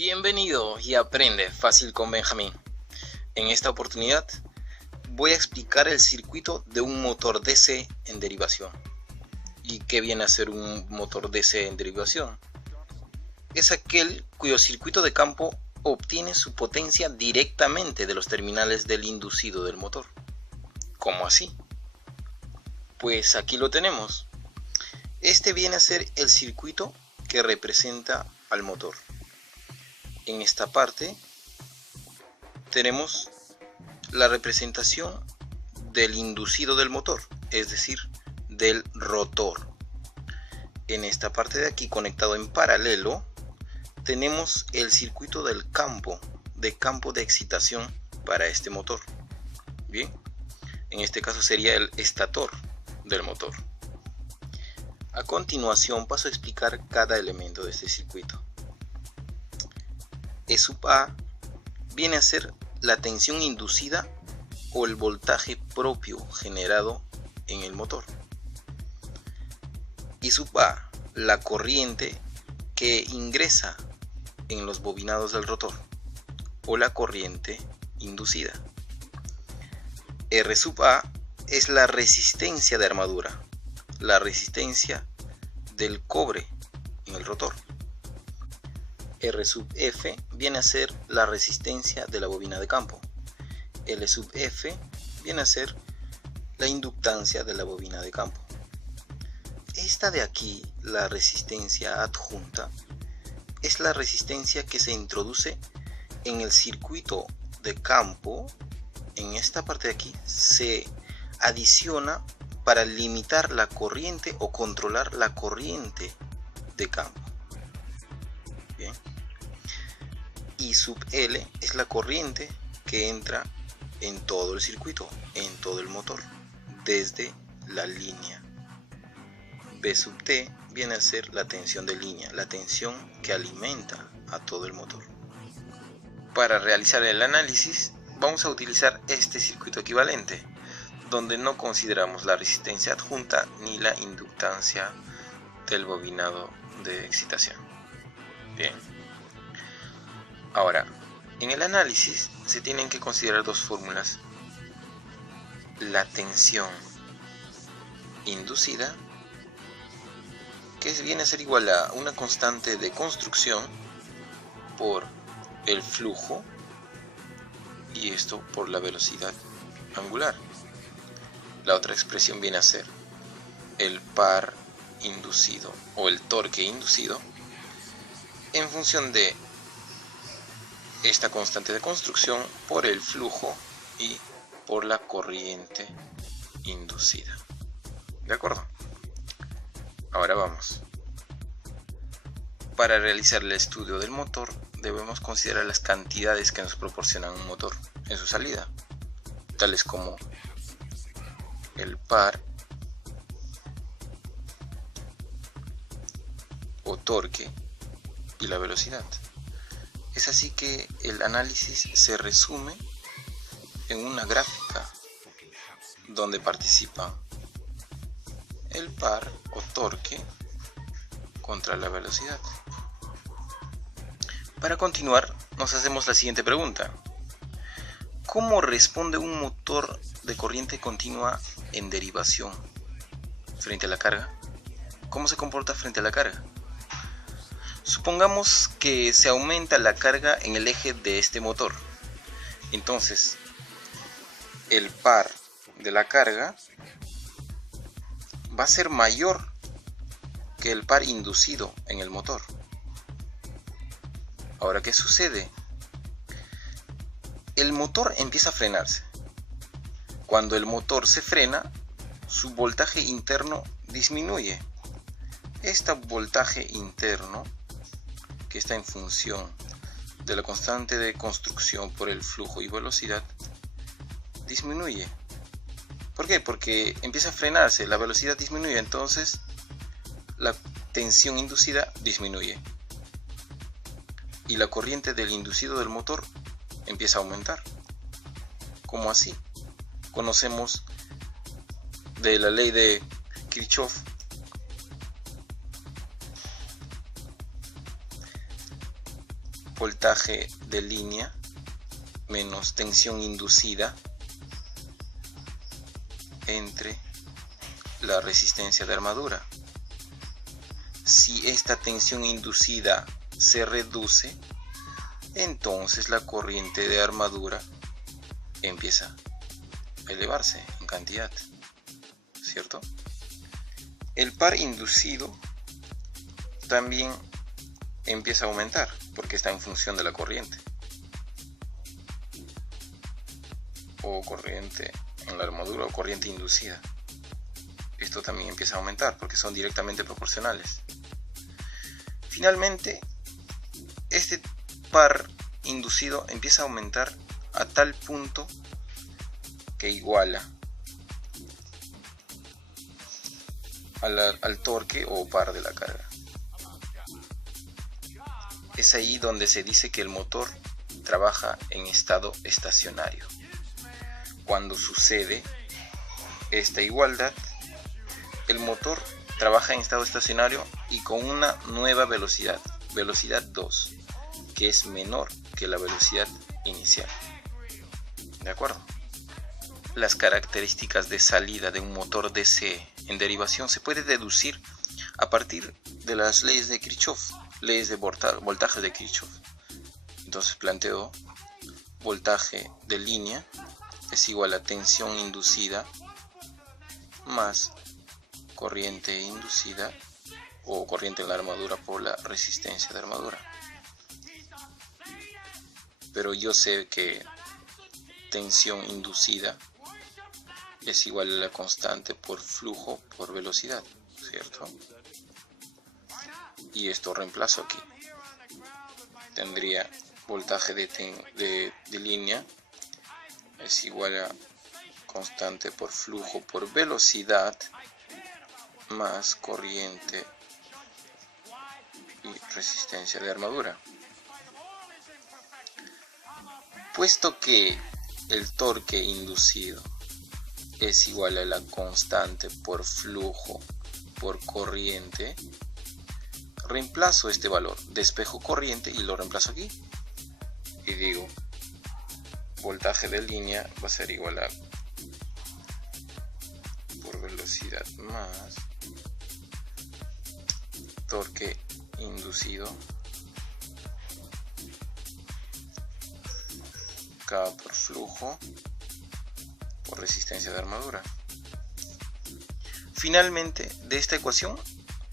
Bienvenido y aprende fácil con Benjamín. En esta oportunidad voy a explicar el circuito de un motor DC en derivación. ¿Y qué viene a ser un motor DC en derivación? Es aquel cuyo circuito de campo obtiene su potencia directamente de los terminales del inducido del motor. ¿Cómo así? Pues aquí lo tenemos. Este viene a ser el circuito que representa al motor. En esta parte tenemos la representación del inducido del motor, es decir, del rotor. En esta parte de aquí, conectado en paralelo, tenemos el circuito del campo de excitación para este motor. Bien, en este caso sería el estator del motor. A continuación paso a explicar cada elemento de este circuito. E sub A viene a ser la tensión inducida o el voltaje propio generado en el motor. I sub A, la corriente que ingresa en los bobinados del rotor o la corriente inducida. R sub A es la resistencia de armadura, la resistencia del cobre en el rotor. R sub F viene a ser la resistencia de la bobina de campo. L sub F viene a ser la inductancia de la bobina de campo. Esta de aquí, la resistencia adjunta, es la resistencia que se introduce en el circuito de campo. En esta parte de aquí se adiciona para limitar la corriente o controlar la corriente de campo. Bien. I sub L es la corriente que entra en todo el circuito, en todo el motor, desde la línea. B sub T viene a ser la tensión de línea, la tensión que alimenta a todo el motor. Para realizar el análisis vamos a utilizar este circuito equivalente, donde no consideramos la resistencia adjunta ni la inductancia del bobinado de excitación. Bien. Ahora, en el análisis se tienen que considerar dos fórmulas: la tensión inducida, que viene a ser igual a una constante de construcción por el flujo, y esto por la velocidad angular. La otra expresión viene a ser el par inducido o el torque inducido en función de esta constante de construcción por el flujo y por la corriente inducida. ¿De acuerdo? Ahora vamos. Para realizar el estudio del motor debemos considerar las cantidades que nos proporciona un motor en su salida, tales como el par o torque y la velocidad. Es así que el análisis se resume en una gráfica donde participa el par o torque contra la velocidad. Para continuar, nos hacemos la siguiente pregunta: ¿cómo responde un motor de corriente continua en derivación frente a la carga? ¿Cómo se comporta frente a la carga? Supongamos que se aumenta la carga en el eje de este motor. Entonces, el par de la carga va a ser mayor que el par inducido en el motor. Ahora, ¿qué sucede? El motor empieza a frenarse. Cuando el motor se frena, su voltaje interno disminuye. Este voltaje interno, que está en función de la constante de construcción por el flujo y velocidad, disminuye. ¿Por qué? Porque empieza a frenarse, la velocidad disminuye, entonces la tensión inducida disminuye y la corriente del inducido del motor empieza a aumentar. ¿Cómo así? Conocemos de la ley de Kirchhoff voltaje de línea menos tensión inducida entre la resistencia de armadura. Si esta tensión inducida se reduce, entonces la corriente de armadura empieza a elevarse en cantidad, ¿cierto? El par inducido también empieza a aumentar porque está en función de la corriente, o corriente en la armadura o corriente inducida. Esto también empieza a aumentar porque son directamente proporcionales. Finalmente, este par inducido empieza a aumentar a tal punto que iguala al torque o par de la carga. Es ahí donde se dice que el motor trabaja en estado estacionario. Cuando sucede esta igualdad, el motor trabaja en estado estacionario y con una nueva velocidad, velocidad 2, que es menor que la velocidad inicial. ¿De acuerdo? Las características de salida de un motor DC en derivación se puede deducir a partir de las leyes de Kirchhoff, leyes de voltaje de Kirchhoff. Entonces planteo voltaje de línea es igual a tensión inducida más corriente inducida o corriente en la armadura por la resistencia de armadura. Pero yo sé que tensión inducida es igual a la constante por flujo por velocidad, ¿cierto? Y esto reemplazo aquí. Tendría voltaje de línea es igual a constante por flujo por velocidad más corriente y resistencia de armadura. Puesto que el torque inducido es igual a la constante por flujo por corriente, reemplazo este valor, despejo corriente y lo reemplazo aquí. Y digo, voltaje de línea va a ser igual a por velocidad más torque inducido K por flujo por resistencia de armadura. Finalmente, de esta ecuación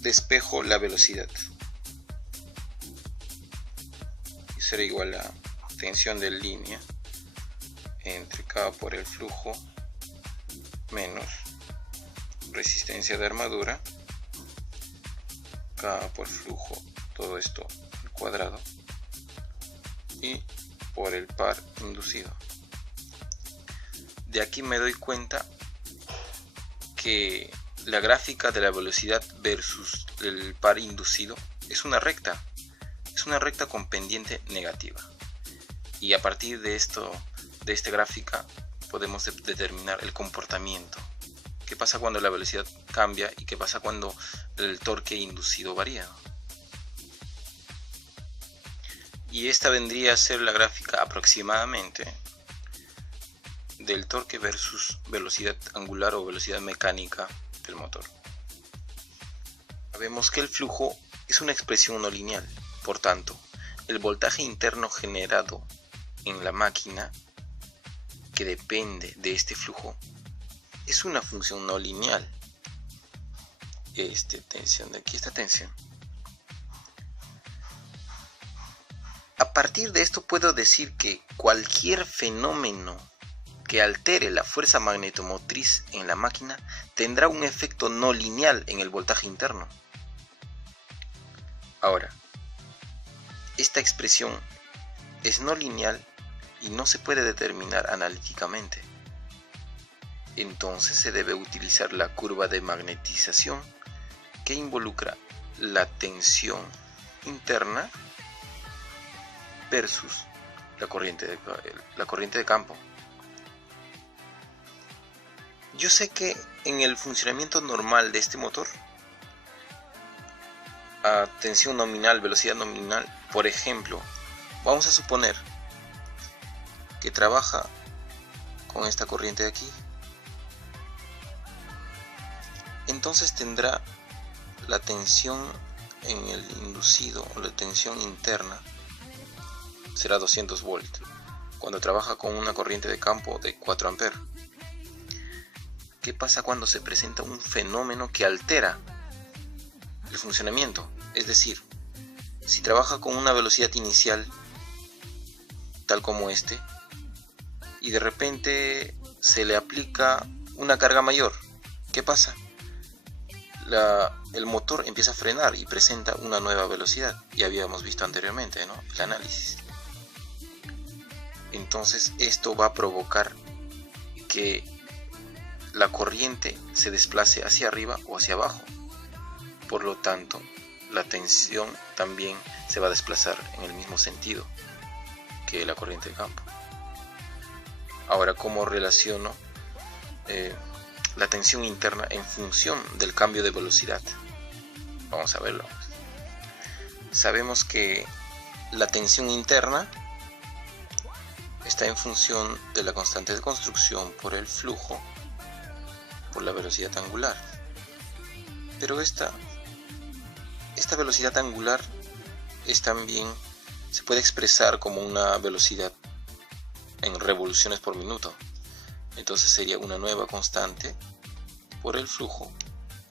despejo la velocidad y será igual a tensión de línea entre K por el flujo menos resistencia de armadura K por flujo, todo esto al cuadrado, y por el par inducido. De aquí me doy cuenta que la gráfica de la velocidad versus el par inducido es una recta con pendiente negativa, y a partir de esta gráfica podemos determinar el comportamiento. ¿Qué pasa cuando la velocidad cambia y qué pasa cuando el torque inducido varía? Y esta vendría a ser la gráfica aproximadamente del torque versus velocidad angular o velocidad mecánica del motor. Sabemos que el flujo es una expresión no lineal, por tanto, el voltaje interno generado en la máquina, que depende de este flujo, es una función no lineal. Tensión de aquí, esta tensión. A partir de esto puedo decir que cualquier fenómeno que altere la fuerza magnetomotriz en la máquina tendrá un efecto no lineal en el voltaje interno. Ahora, esta expresión es no lineal y no se puede determinar analíticamente. Entonces se debe utilizar la curva de magnetización, que involucra la tensión interna versus la corriente de campo. Yo sé que en el funcionamiento normal de este motor, a tensión nominal, velocidad nominal, por ejemplo, Vamos a suponer que trabaja con esta corriente de aquí. Entonces tendrá la tensión en el inducido, o la tensión interna, será 200 volts cuando trabaja con una corriente de campo de 4 amperes. ¿Qué pasa cuando se presenta un fenómeno que altera el funcionamiento? Es decir, si trabaja con una velocidad inicial tal como este y de repente se le aplica una carga mayor, ¿qué pasa? El motor empieza a frenar y presenta una nueva velocidad. Ya habíamos visto anteriormente, ¿no?, el análisis. Entonces esto va a provocar que la corriente se desplace hacia arriba o hacia abajo. Por lo tanto, la tensión también se va a desplazar en el mismo sentido que la corriente de campo. Ahora, ¿cómo relaciono la tensión interna en función del cambio de velocidad? Vamos a verlo. Sabemos que la tensión interna está en función de la constante de construcción por el flujo, por la velocidad angular. Pero esta velocidad angular se puede expresar como una velocidad en revoluciones por minuto. Entonces sería una nueva constante por el flujo,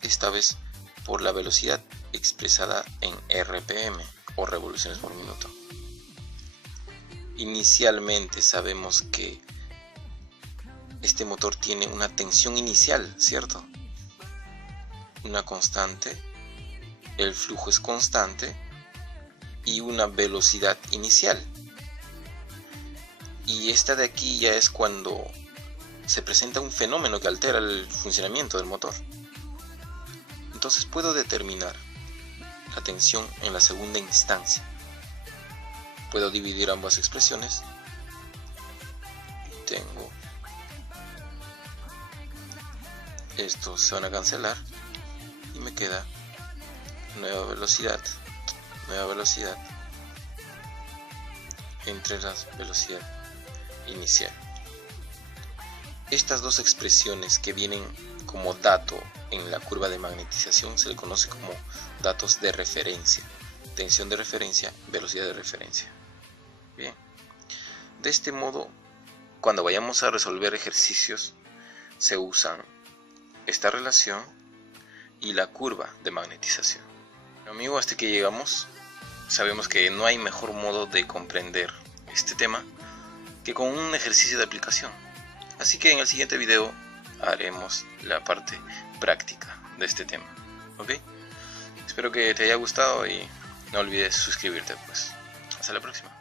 esta vez por la velocidad expresada en RPM o revoluciones por minuto. Inicialmente sabemos que este motor tiene una tensión inicial, ¿cierto? Una constante, el flujo es constante y una velocidad inicial. Y esta de aquí ya es cuando se presenta un fenómeno que altera el funcionamiento del motor. Entonces puedo determinar la tensión en la segunda instancia. Puedo dividir ambas expresiones. Tengo estos, se van a cancelar y me queda nueva velocidad entre la velocidad inicial. Estas dos expresiones que vienen como dato en la curva de magnetización se le conoce como datos de referencia: tensión de referencia, velocidad de referencia. Bien, de este modo, cuando vayamos a resolver ejercicios, se usan esta relación y la curva de magnetización. Amigo, hasta que llegamos, sabemos que no hay mejor modo de comprender este tema que con un ejercicio de aplicación. Así que en el siguiente video haremos la parte práctica de este tema. ¿Ok? Espero que te haya gustado y no olvides suscribirte, pues. Hasta la próxima.